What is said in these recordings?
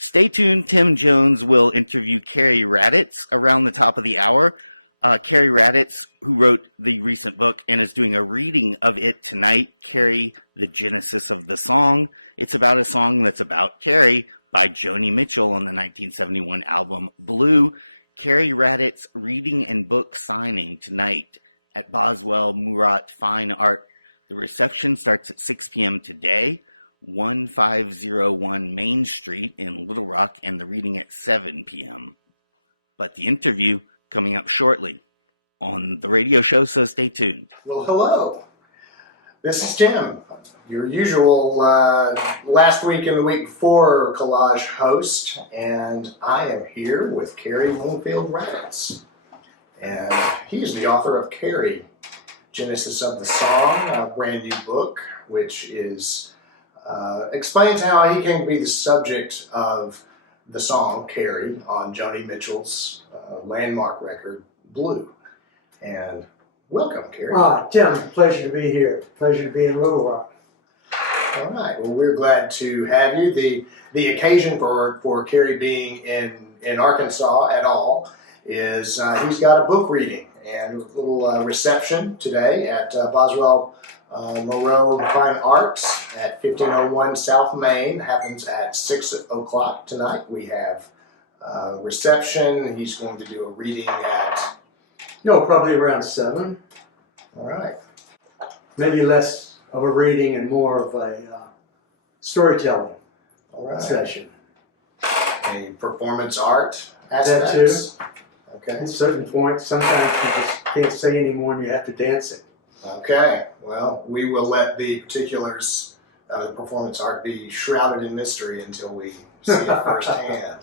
Stay tuned. Tim Jones will interview Cary Raditz around the top of the hour. Cary Raditz, who wrote the recent book and is doing a reading of it tonight, Cary, the Genesis of the Song. It's about a song that's about Cary by Joni Mitchell on the 1971 album Blue. Cary Raditz reading and book signing tonight at Boswell Murat Fine Art. The reception starts at 6 p.m. today, 1501 Main Street in Little Rock, and the reading at 7 p.m. But the interview coming up shortly on the radio show, so stay tuned. Well, hello. This is Tim, your usual last week and the week before Collage host, and I am here with Cary Raditz. And he's the author of Cary, Genesis of the Song, a brand new book, which is explains how he came to be the subject of the song Cary on Joni Mitchell's landmark record, Blue. And welcome, Cary. Tim, pleasure to be here. Pleasure to be in Little Rock. All right. Well, we're glad to have you. The occasion for Cary being in Arkansas at all is he's got a book reading and a little reception today at Boswell Moreau Fine Arts at 1501 South Main. Happens at 6 o'clock tonight. We have reception. He's going to do a reading at... No, probably around 7. All right. Maybe less of a reading and more of a storytelling session. A performance art aspects? That too. Okay. At certain points, sometimes you just can't say anymore and you have to dance it. Okay. Well, we will let the particulars of the performance art be shrouded in mystery until we see it firsthand.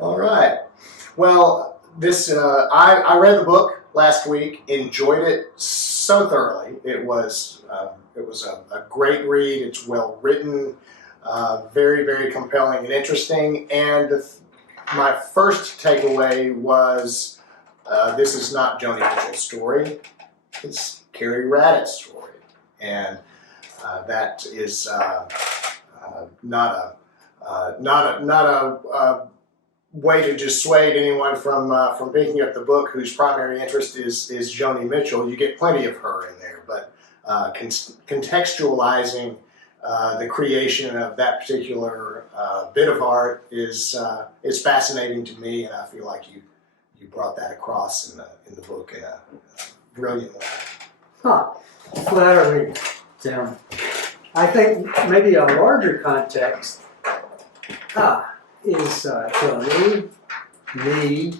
All right. Well, this I read the book last week, enjoyed it so thoroughly. It was a great read. It's well written, very, very compelling and interesting. And my first takeaway was this is not Joni Mitchell's story. It's Cary Raditz's story. And that is not a way to dissuade anyone from picking up the book whose primary interest is Joni Mitchell. You get plenty of her in there, but contextualizing the creation of that particular bit of art is fascinating to me, and I feel like you brought that across in the book in a brilliant way. Flattering, Tim. I think maybe a larger context is Joni, me,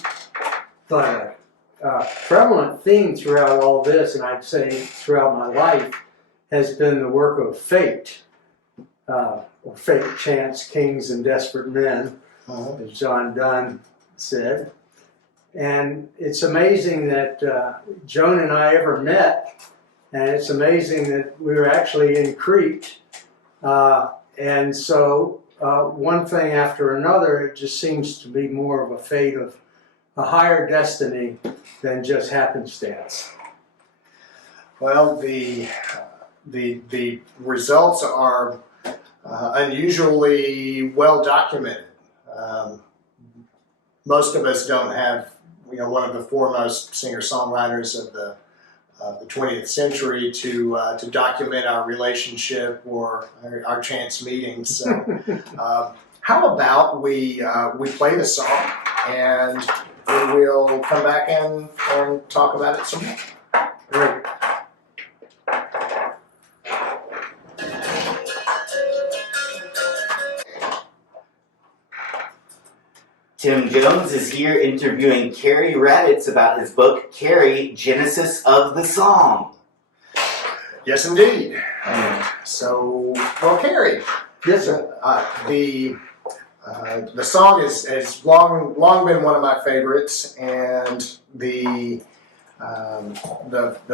but a prevalent theme throughout all this, and I'd say throughout my life, has been the work of fate, or fate, chance, kings, and desperate men, as John Donne said. And it's amazing that Joan and I ever met, and it's amazing that we were actually in Crete. And so one thing after another, it just seems to be more of a fate of a higher destiny than just happenstance. Well, the results are unusually well documented. Most of us don't have, one of the foremost singer-songwriters of the 20th century to document our relationship or our chance meetings. So, how about we play the song and we will come back and talk about it some more. Great. Tim Jones is here interviewing Cary Raditz about his book, Cary, Genesis of the Song. Yes, indeed. So, well, Cary. Yes, sir. The song has long been one of my favorites, and the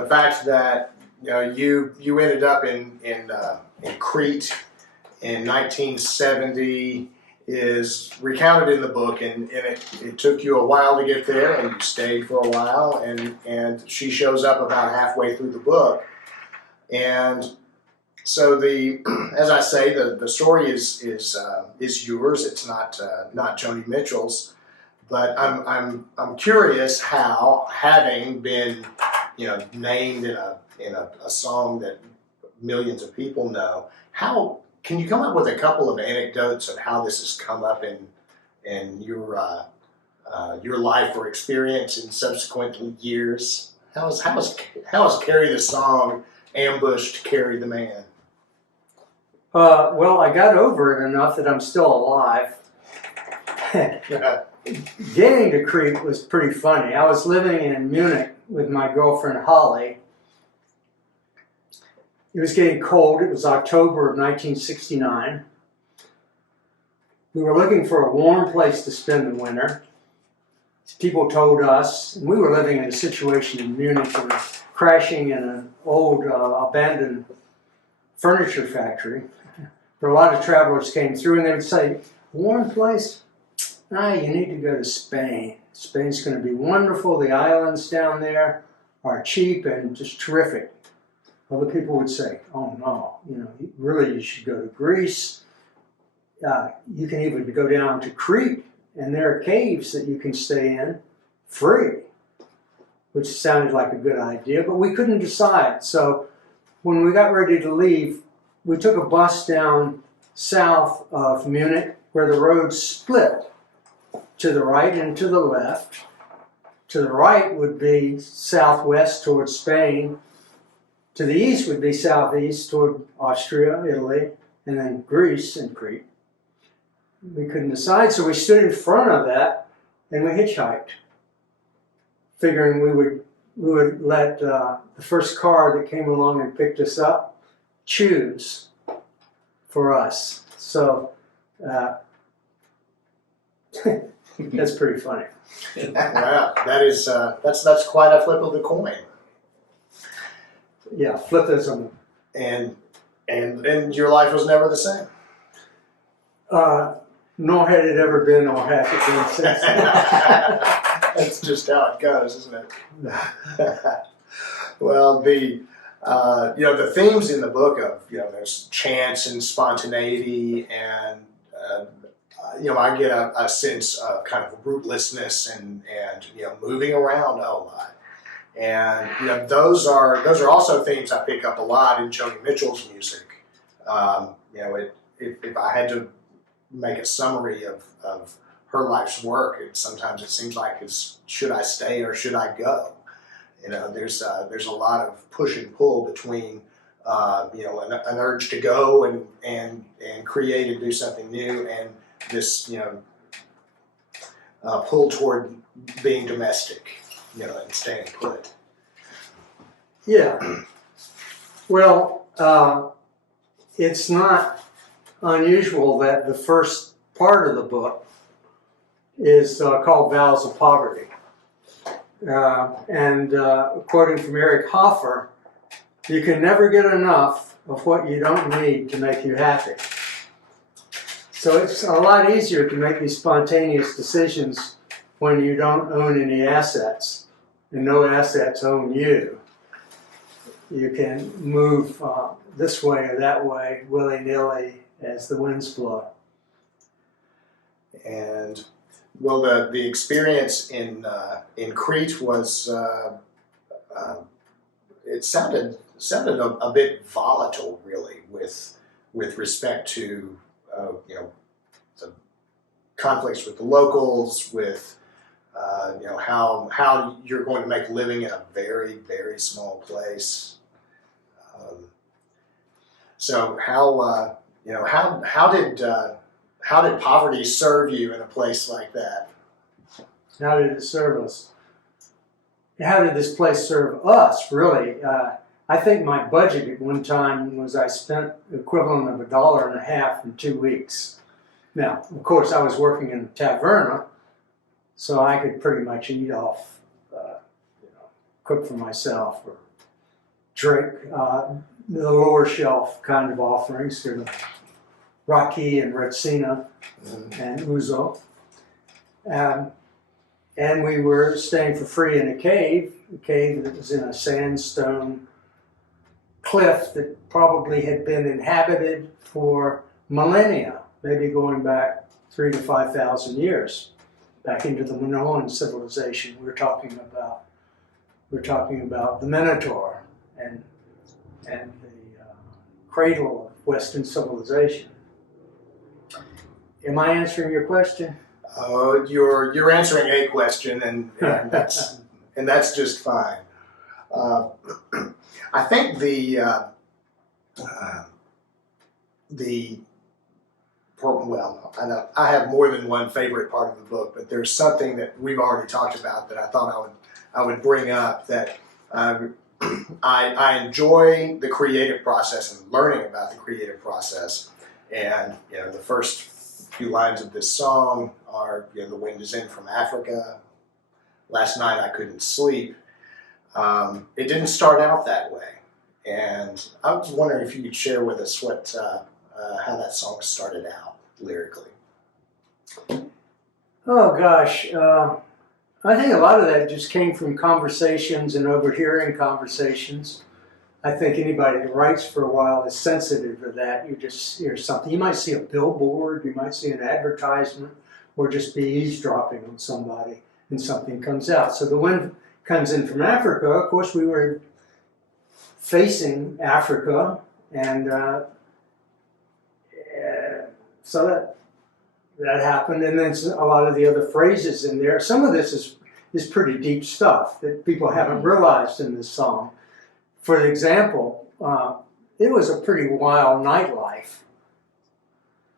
fact that you ended up in Crete in 1970 is recounted in the book, and it took you a while to get there, and you stayed for a while, and she shows up about halfway through the book. And So as I say, the story is yours. It's not Joni Mitchell's, but I'm curious how, having been named in a song that millions of people know, how can you come up with a couple of anecdotes of how this has come up in your life or experience in subsequent years? How has Cary the song ambushed Cary the man? Well, I got over it enough that I'm still alive. Getting to Crete was pretty funny. I was living in Munich with my girlfriend Holly. It was getting cold. It was October of 1969. We were looking for a warm place to spend the winter. People told us, and we were living in a situation in Munich and crashing in an old abandoned furniture factory. Where a lot of travelers came through and they would say, warm place? You need to go to Spain. Spain's going to be wonderful. The islands down there are cheap and just terrific. Other people would say, oh no, really you should go to Greece. You can even go down to Crete, and there are caves that you can stay in free, which sounded like a good idea, but we couldn't decide. So when we got ready to leave, we took a bus down south of Munich where the roads split to the right and to the left. To the right would be southwest towards Spain. To the east would be southeast toward Austria, Italy, and then Greece and Crete. We couldn't decide, so we stood in front of that and we hitchhiked, figuring we would let the first car that came along and picked us up choose for us. So that's pretty funny. Wow, that's quite a flip of the coin. Yeah, flippism. And your life was never the same. Nor had it ever been, or has it been since. That's just how it goes, isn't it? Well, the themes in the book of there's chance and spontaneity, and I get a sense of kind of rootlessness and moving around a whole lot. And those are also themes I pick up a lot in Joni Mitchell's music. If I had to make a summary of her life's work, sometimes it seems like it's should I stay or should I go? There's a lot of push and pull between an urge to go and create and do something new, and this pull toward being domestic, and staying put. Yeah. Well, it's not unusual that the first part of the book is called Vows of Poverty. Quoting from Eric Hoffer, you can never get enough of what you don't need to make you happy. So it's a lot easier to make these spontaneous decisions when you don't own any assets, and no assets own you. You can move this way or that way, willy-nilly, as the winds blow. And well, the experience in Crete was it sounded a bit volatile, really, with respect to the conflicts with the locals, with how you're going to make a living in a very, very small place. So how did poverty serve you in a place like that? How did it serve us? How did this place serve us, really? I think my budget at one time was I spent the equivalent of $1.50 in 2 weeks. Now, of course, I was working in a taverna, so I could pretty much eat off, cook for myself or drink the lower shelf kind of offerings, sort of raki and retsina and ouzo. And we were staying for free in a cave that was in a sandstone cliff that probably had been inhabited for millennia, maybe going back 3,000 to 5,000 years, back into the Minoan civilization. We're talking about the Minotaur and the cradle of Western civilization. Am I answering your question? You're answering a question, and that's just fine. I think I have more than one favorite part of the book, but there's something that we've already talked about that I thought I would bring up, that I enjoy the creative process and learning about the creative process. And the first few lines of this song are, the wind is in from Africa. Last night I couldn't sleep. It didn't start out that way, and I was wondering if you could share with us how that song started out lyrically. Oh gosh, I think a lot of that just came from conversations and overhearing conversations. I think anybody that writes for a while is sensitive to that. You just hear something. You might see a billboard, you might see an advertisement, or just be eavesdropping on somebody, and something comes out. So the wind comes in from Africa. Of course, we were facing Africa, and so that happened. And then a lot of the other phrases in there. Some of this is pretty deep stuff that people haven't realized in this song. For example, it was a pretty wild nightlife,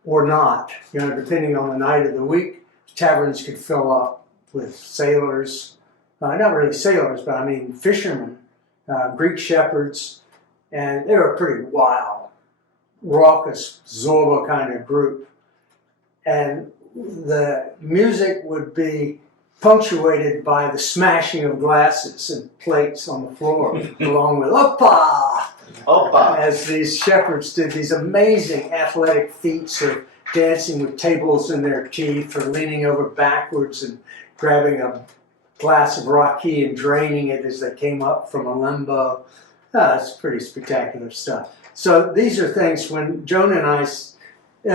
or not, depending on the night of the week. Taverns could fill up with sailors, not really sailors, but I mean fishermen, Greek shepherds, and they were a pretty wild, raucous, Zorba kind of group. And the music would be punctuated by the smashing of glasses and plates on the floor, along with "Oppa!" Oppa! As these shepherds did these amazing athletic feats of dancing with tables in their teeth, or leaning over backwards and grabbing a glass of raki and draining it as they came up from a limbo. It's pretty spectacular stuff. So these are things when Joan and I,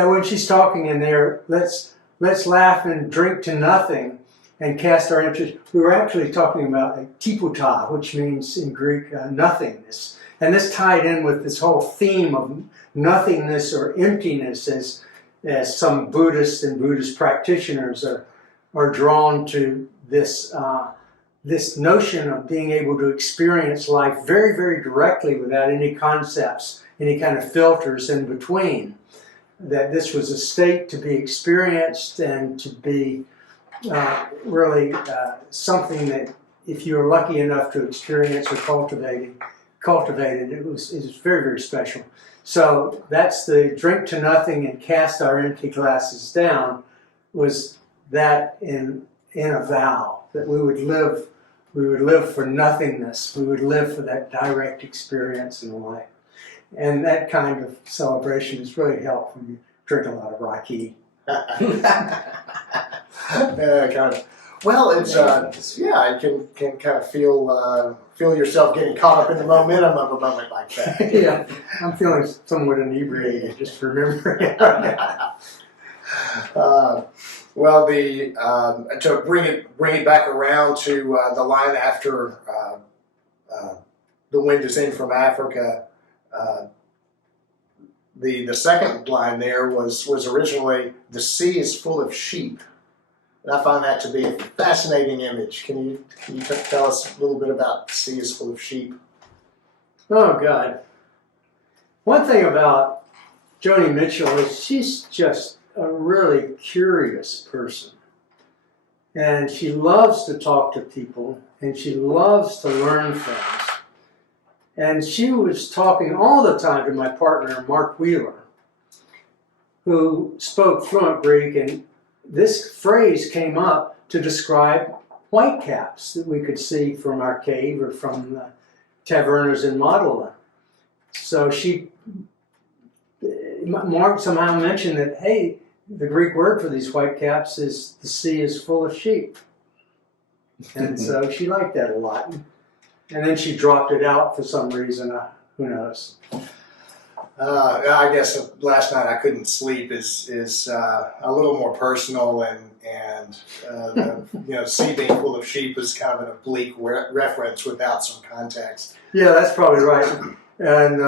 when she's talking in there, let's laugh and drink to nothing and cast our interest. We were actually talking about tiputa, which means in Greek nothingness. And this tied in with this whole theme of nothingness or emptiness, as some Buddhists and Buddhist practitioners are drawn to this notion of being able to experience life very, very directly without any concepts, any kind of filters in between. That this was a state to be experienced and to be really something that, if you were lucky enough to experience or cultivate it, it was very, very special. So that's the drink to nothing and cast our empty glasses down, was that in a vow that we would live for nothingness. We would live for that direct experience in life. And that kind of celebration has really helped when you drink a lot of raki. Well, it's you can kind of feel yourself getting caught up in the momentum of a moment like that. Yeah, I'm feeling somewhat inebriated just remembering it. Well, to bring it back around to the line after "The wind is in from Africa." The second line there was originally "The sea is full of sheep." And I find that to be a fascinating image. Can you tell us a little bit about "The sea is full of sheep"? Oh, God. One thing about Joni Mitchell is she's just a really curious person. And she loves to talk to people, and she loves to learn things. And she was talking all the time to my partner, Mark Wheeler, who spoke fluent Greek, and this phrase came up to describe whitecaps that we could see from our cave or from the tavernas in Modena. So Mark somehow mentioned that, hey, the Greek word for these whitecaps is "the sea is full of sheep." And so she liked that a lot. And then she dropped it out for some reason. who knows? I guess last night I couldn't sleep is a little more personal, and the sea being full of sheep is kind of an oblique reference without some context. Yeah, that's probably right. And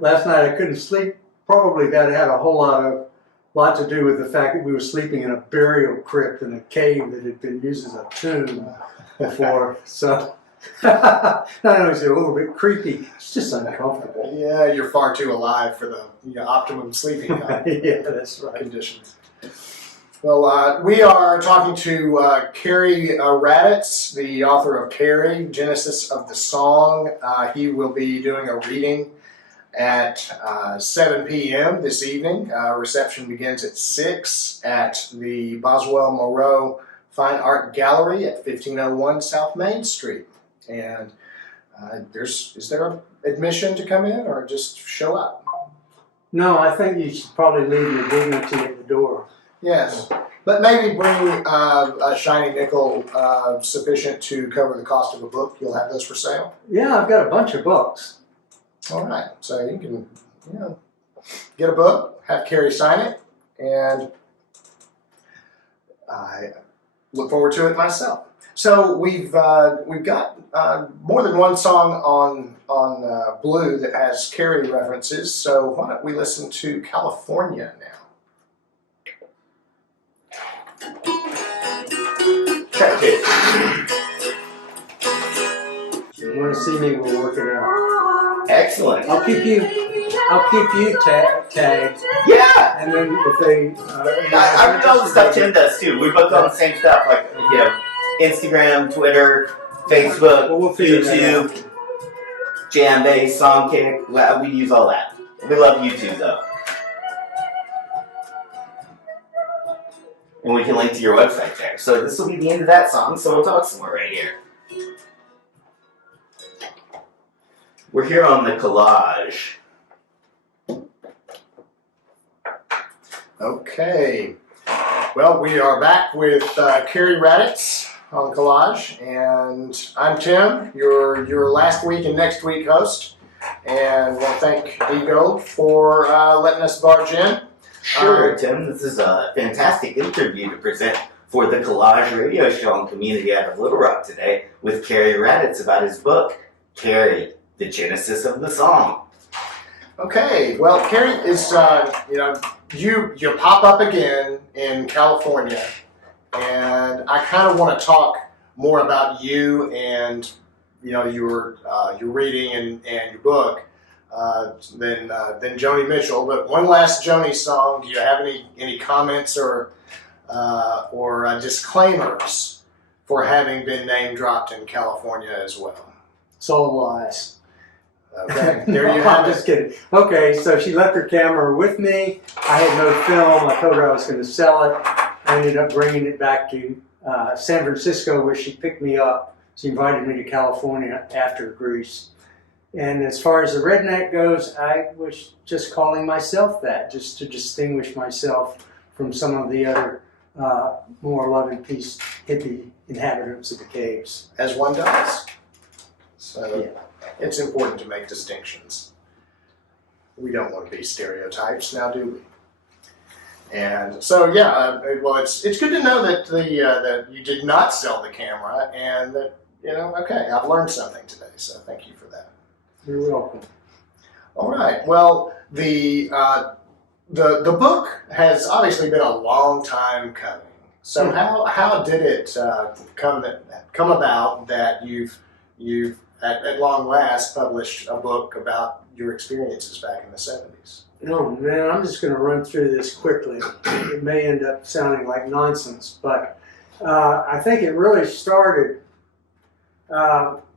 last night I couldn't sleep. Probably that had a whole lot to do with the fact that we were sleeping in a burial crypt in a cave that had been used as a tomb before. So not only is it a little bit creepy, it's just uncomfortable. Yeah, you're far too alive for the optimum sleeping Yeah, that's right. conditions. Well, we are talking to Cary Raditz, the author of Cary, Genesis of the Song. He will be doing a reading at 7 p.m. this evening. Reception begins at 6 at the Boswell Moreau Fine Art Gallery at 1501 South Main Street. And is there admission to come in, or just show up? No, I think you should probably leave your dignity at the door. Yes, but maybe bring a shiny nickel sufficient to cover the cost of a book. You'll have those for sale. Yeah, I've got a bunch of books. All right, so you can get a book, have Cary sign it, and I look forward to it myself. So we've got more than one song on Blue that has Cary references. So why don't we listen to California now? Check it. If you want to see me, we'll work it out. Excellent. I'll keep you tagged. Yeah. And then if they, I read all the stuff Tim does too. We both on the same stuff, like Instagram, Twitter, Facebook, Well, we'll figure that YouTube, Jambase, Songkick. Well, we use all that. We love YouTube though. And we can link to your website there. So this will be the end of that song, so we'll talk some more right here. We're here on the Collage. Okay. Well, we are back with Cary Raditz on Collage, and I'm Tim, your last week and next week host, and want to thank Dgold for letting us barge in. Sure, Tim. This is a fantastic interview to present for the Collage radio show on Community out of Little Rock today with Cary Raditz about his book, Cary, the Genesis of the Song. Okay, well, Cary is, you pop up again in California, and I kind of want to talk more about you and, your reading and your book than Joni Mitchell. But one last Joni song. Do you have any comments or disclaimers for having been name dropped in California as well? it's all lies. Okay, there you No, have I'm it. just kidding. Okay, so she left her camera with me. I had no film. I told her I was going to sell it. I ended up bringing it back to San Francisco, where she picked me up. She invited me to California after Greece. And as far as the redneck goes, I was just calling myself that, just to distinguish myself from some of the other more love and peace hippie inhabitants of the caves. As one does. So Yeah. it's important to make distinctions. We don't want to be stereotypes, now do we? And so, well, it's good to know that that you did not sell the camera, and that okay, I've learned something today. So thank you for that. You're welcome. All right. Well, the book has obviously been a long time coming. So how did it come about that you've at long last published a book about your experiences back in the 70s? Oh man, I'm just going to run through this quickly. It may end up sounding like nonsense, but I think it really started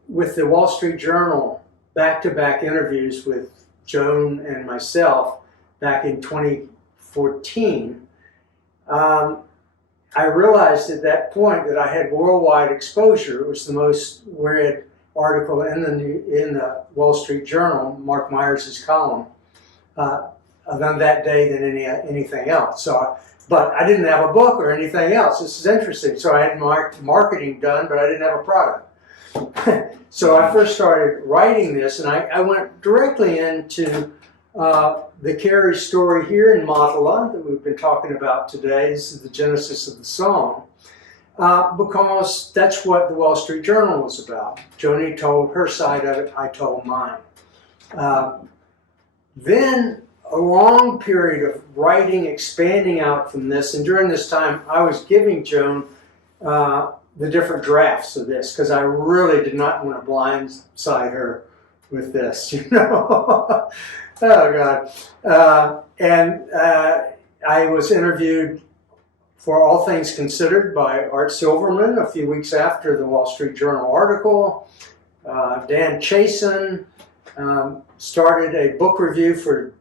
with the Wall Street Journal back-to-back interviews with Joan and myself back in 2014. I realized at that point that I had worldwide exposure. It was the most read article in the Wall Street Journal, Mark Myers' column, on that day than anything else. But I didn't have a book or anything else. This is interesting. So I had marketing done, but I didn't have a product. So I first started writing this, and I went directly into the Cary story here in Matala that we've been talking about today. This is the genesis of the song, because that's what the Wall Street Journal was about. Joni told her side of it, I told mine. Then a long period of writing, expanding out from this, and during this time I was giving Joan the different drafts of this, because I really did not want to blindside her with this, you know. Oh God. I was interviewed for All Things Considered by Art Silverman a few weeks after the Wall Street Journal article. Dan Chasen started a book review for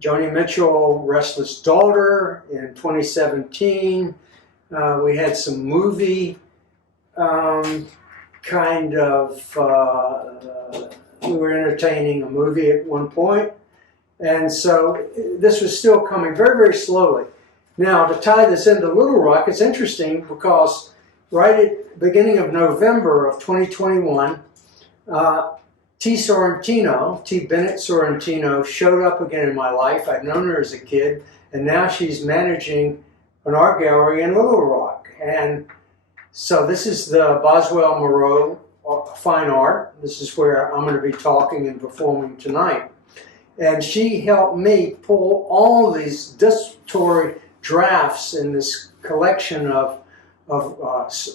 Joni Mitchell, Restless Daughter, in 2017. We had some movie kind of, we were entertaining a movie at one point. And so this was still coming very, very slowly. Now, to tie this into Little Rock, it's interesting because right at the beginning of November of 2021, T. Bennett Sorrentino, showed up again in my life. I'd known her as a kid, and now she's managing an art gallery in Little Rock. And so this is the Boswell Moreau Fine Art. This is where I'm going to be talking and performing tonight. And she helped me pull all these distillatory drafts in this collection of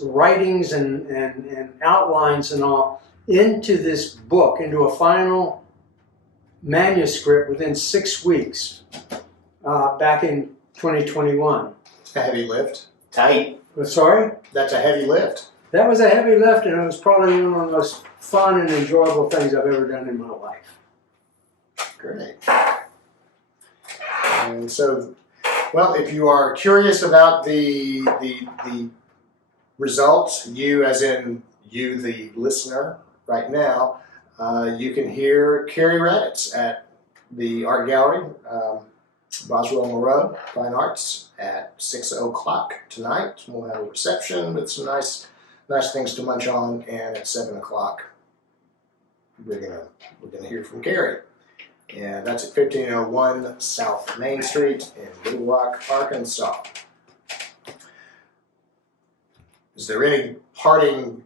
writings and outlines and all into this book, into a final manuscript within 6 weeks back in 2021. It's a heavy lift. Tight. Sorry? That's a heavy lift. That was a heavy lift, and it was probably one of the most fun and enjoyable things I've ever done in my life. Great. And so, well, if you are curious about the results, you as in you, the listener, right now, you can hear Cary Raditz at the art gallery, Boswell Moreau Fine Arts, at 6 o'clock tonight. We'll have a reception with some nice things to munch on, and at 7 o'clock we're gonna hear from Cary. And that's at 1501 South Main Street in Little Rock, Arkansas. Is there any parting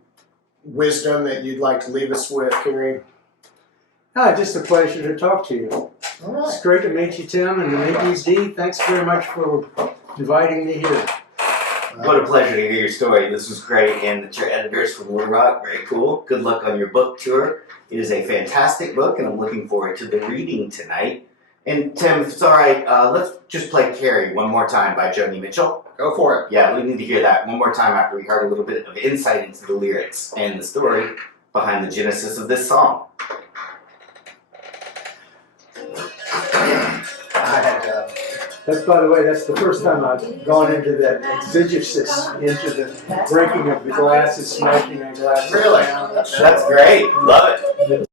wisdom that you'd like to leave us with, Cary? Just a pleasure to talk to you. All right. It's great to meet you, Tim, and to meet you, Dee. Thanks very much for inviting me here. What a pleasure to hear your story. This was great, and that your editors from Little Rock, very cool. Good luck on your book tour. It is a fantastic book, and I'm looking forward to the reading tonight. And Tim, if it's all right, let's just play Cary one more time by Joni Mitchell. Go for it. Yeah, we need to hear that one more time after we heard a little bit of insight into the lyrics and the story behind the genesis of this song. That's, by the way, that's the first time I've gone into that exegesis, into the breaking of the glasses, smashing the glasses. Really? That's great. Love it.